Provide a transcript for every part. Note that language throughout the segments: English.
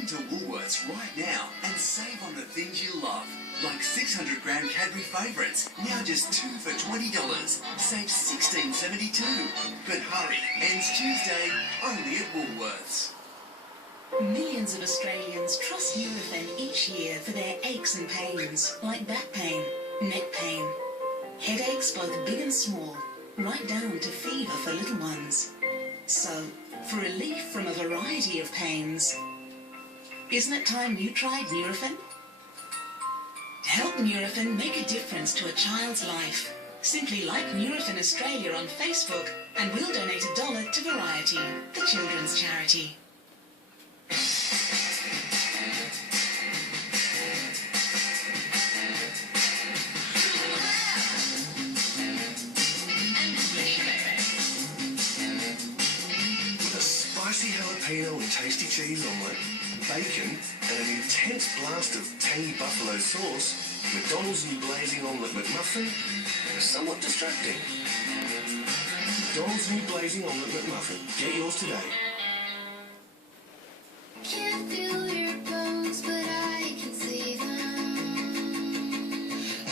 into Woolworths right now and save on the things you love. Like 600-gram Cadbury favourites, now just 2 for $20. Save $16.72. But hurry, ends Tuesday, only at Woolworths. Millions of Australians trust Nurofen each year for their aches and pains, like back pain, neck pain, headaches both big and small, right down to fever for little ones. So, for relief from a variety of pains, isn't it time you tried Nurofen? Help Nurofen make a difference to a child's life. Simply like Nurofen Australia on Facebook and we'll donate $1 to Variety, the children's charity. Spicy jalapeno and tasty cheese omelette, bacon, and an intense blast of tangy buffalo sauce, McDonald's new blazing omelette McMuffin is somewhat distracting. McDonald's new blazing omelette McMuffin. Get yours today. Can't feel your bones, but I can see them.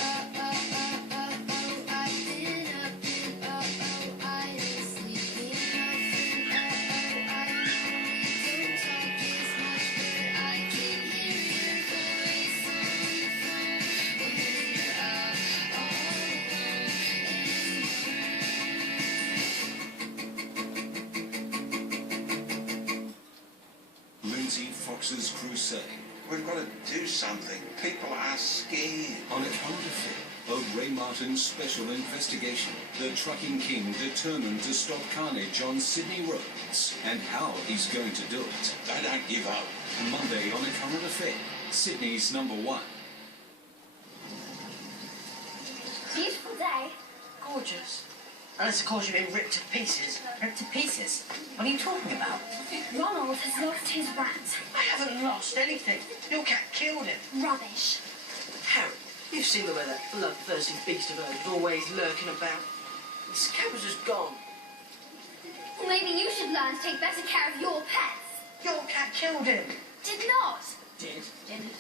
I've been up and I ain't sleeping nothing. I know we don't talk as much, but I can hear your voice on the phone when you're out all alone. Lindsay Fox's Crusade. We've got to do something. People are scared. On a current affair, a Ray Martin special investigation. The trucking king determined to stop carnage on Sydney roads and how he's going to do it. They don't give up. Monday on a current affair, Sydney's #1. Beautiful day. Gorgeous. Unless, of course, you've been ripped to pieces. Ripped to pieces? What are you talking about? Ronald has lost his rat. I haven't lost anything. Your cat killed him. Rubbish. Harry, you've seen the way that bloodthirsty beast of hers is always lurking about. The scab was just gone. Well, maybe you should learn to take better care of your pets. Your cat killed him. Did not. Did. Didn't.